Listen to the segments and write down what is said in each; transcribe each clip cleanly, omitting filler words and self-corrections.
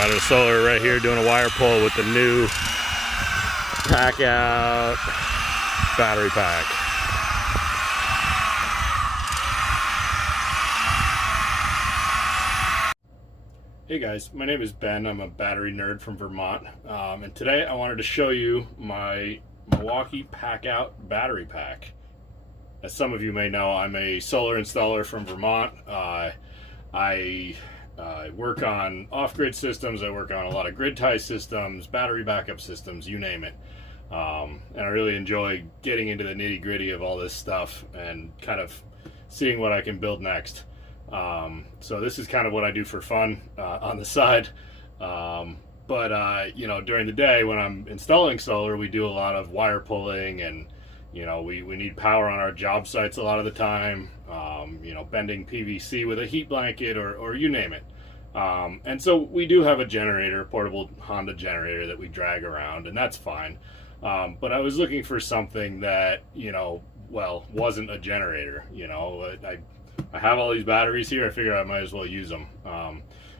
Untitled Solar right here doing a wire pull with the new Packout battery pack. Hey guys, my name is Ben. I'm a battery nerd from Vermont, and today I wanted to show you my Milwaukee Packout battery pack. As some of you may know, I'm a solar installer from Vermont. I work on off-grid systems. I work on a lot of grid tie systems, battery backup systems, you name it. And I really enjoy getting into the nitty-gritty of all this stuff and kind of seeing what I can build next. So this is kind of what I do for fun on the side. You know, during the day when I'm installing solar, we do a lot of wire pulling, and you know, we need power on our job sites a lot of the time. You know, bending PVC with a heat blanket or you name it. And so we do have a generator, a portable Honda generator that we drag around, and that's fine. But I was looking for something that, you know, well, wasn't a generator. You know, I have all these batteries here. I figured I might as well use them.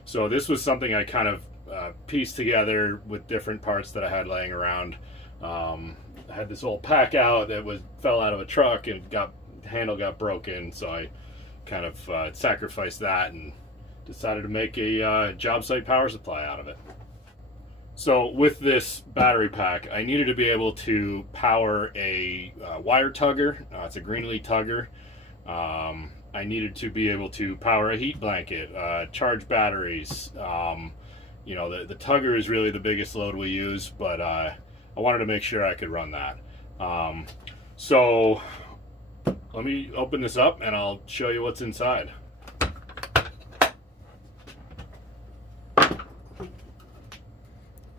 So this was something I kind of pieced together with different parts that I had laying around. I had this old Packout that fell out of a truck and the handle got broken, so I kind of sacrificed that and decided to make a Jobsite power supply out of it. So with this battery pack, I needed to be able to power a wire tugger. It's a Greenlee tugger. I needed to be able to power a heat blanket, charge batteries. You know, the tugger is really the biggest load we use, but I wanted to make sure I could run that. So let me open this up and I'll show you what's inside.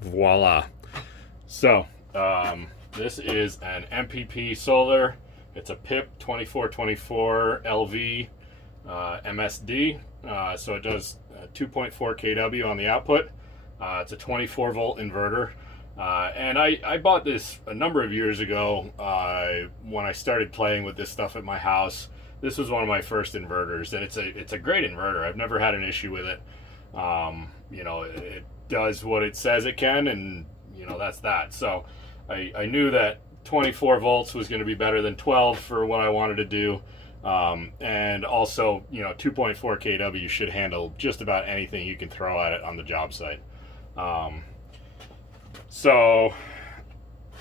Voila. So this is an Mpp Solar. It's a Mpp 2424 LV MSD. So it does 2.4 kW on the output. It's a 24 volt inverter. And I bought this a number of years ago when I started playing with this stuff at my house. This was one of my first inverters, and it's a great inverter. I've never had an issue with it. You know, it does what it says it can, and you know, that's that. So I knew that 24 volts was going to be better than 12 for what I wanted to do. And also, you know, 2.4 kW should handle just about anything you can throw at it on the job site. So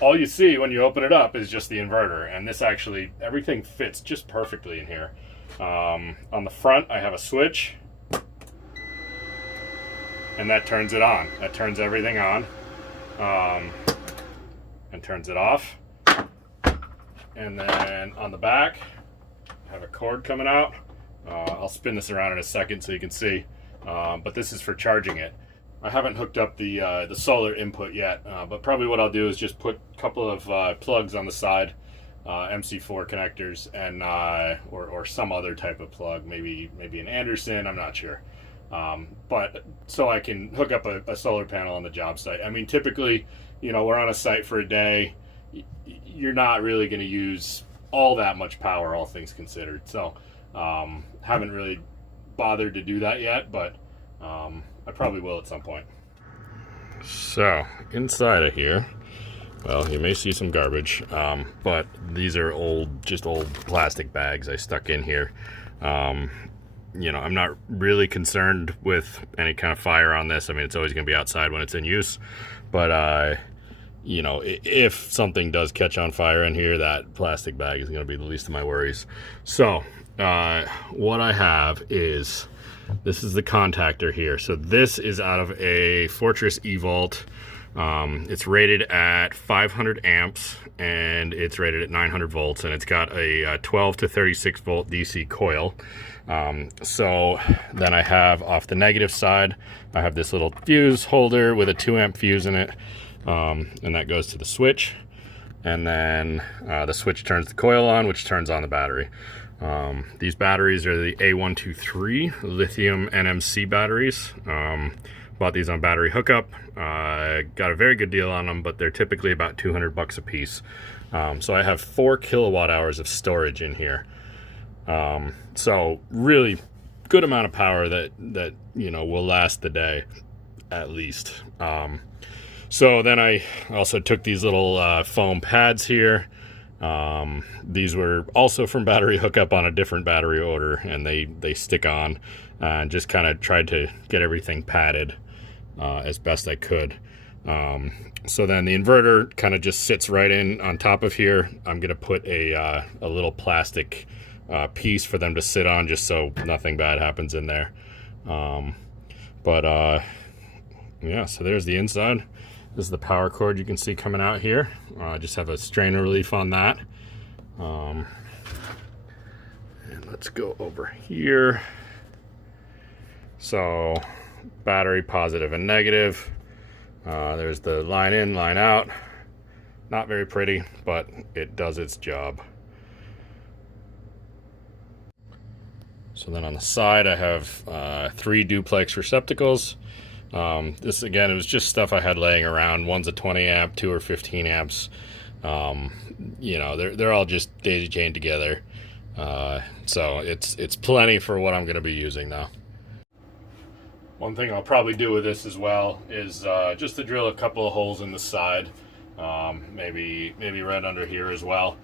all you see when you open it up is just the inverter, and this actually, everything fits just perfectly in here. On the front I have a switch, and that turns it on. That turns everything on, and turns it off. And then on the back I have a cord coming out. I'll spin this around in a second so you can see, but this is for charging it. I haven't hooked up the solar input yet, but probably what I'll do is just put a couple of plugs on the side, MC4 connectors, and or some other type of plug, maybe an Anderson, I'm not sure. But so I can hook up a solar panel on the job site. I mean, typically, you know, we're on a site for a day. You're not really going to use all that much power, all things considered. So haven't really bothered to do that yet, but I probably will at some point. So inside of here, well, you may see some garbage, but these are just old plastic bags I stuck in here. You know, I'm not really concerned with any kind of fire on this. I mean, it's always going to be outside when it's in use, but you know, if something does catch on fire in here, that plastic bag is going to be the least of my worries. So what I have is, this is the contactor here. So this is out of a Fortress eVault. It's rated at 500 amps and it's rated at 900 volts, and it's got a 12 to 36 volt DC coil. So then I have, off the negative side, I have this little fuse holder with a 2 amp fuse in it, and that goes to the switch, and then the switch turns the coil on, which turns on the battery. These batteries are the A123 lithium NMC batteries. Bought these on Battery Hookup. Got a very good deal on them, but they're typically about $200 a piece. So I have 4 kilowatt hours of storage in here. So really good amount of power that you know, will last the day. at least. So then I also took these little foam pads here. These were also from battery hookup on a different battery order, and they stick on, and just kind of tried to get everything padded as best I could. So then the inverter kind of just sits right in on top of here. I'm gonna put a little plastic piece for them to sit on, just so nothing bad happens in there. Yeah, so there's the inside. This is the power cord you can see coming out here. Just have a strain relief on that. And let's go over here. So battery positive and negative. There's the line in, line out. Not very pretty, but it does its job. So then on the side I have 3 duplex receptacles. This again, it was just stuff I had laying around. One's a 20 amp, 2 are 15 amps. You know, they're all just daisy chained together. So it's plenty for what I'm going to be using now. One thing I'll probably do with this as well is just to drill a couple of holes in the side, maybe right under here as well,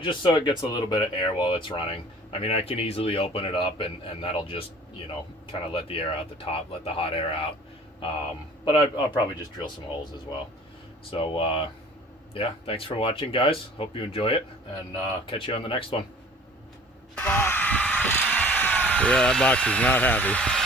just so it gets a little bit of air while it's running. I mean, I can easily open it up and that'll just, you know, kind of let the air out the top, let the hot air out. But I'll probably just drill some holes as well. So yeah, thanks for watching, guys. Hope you enjoy it, and catch you on the next one. Yeah, that box is not happy.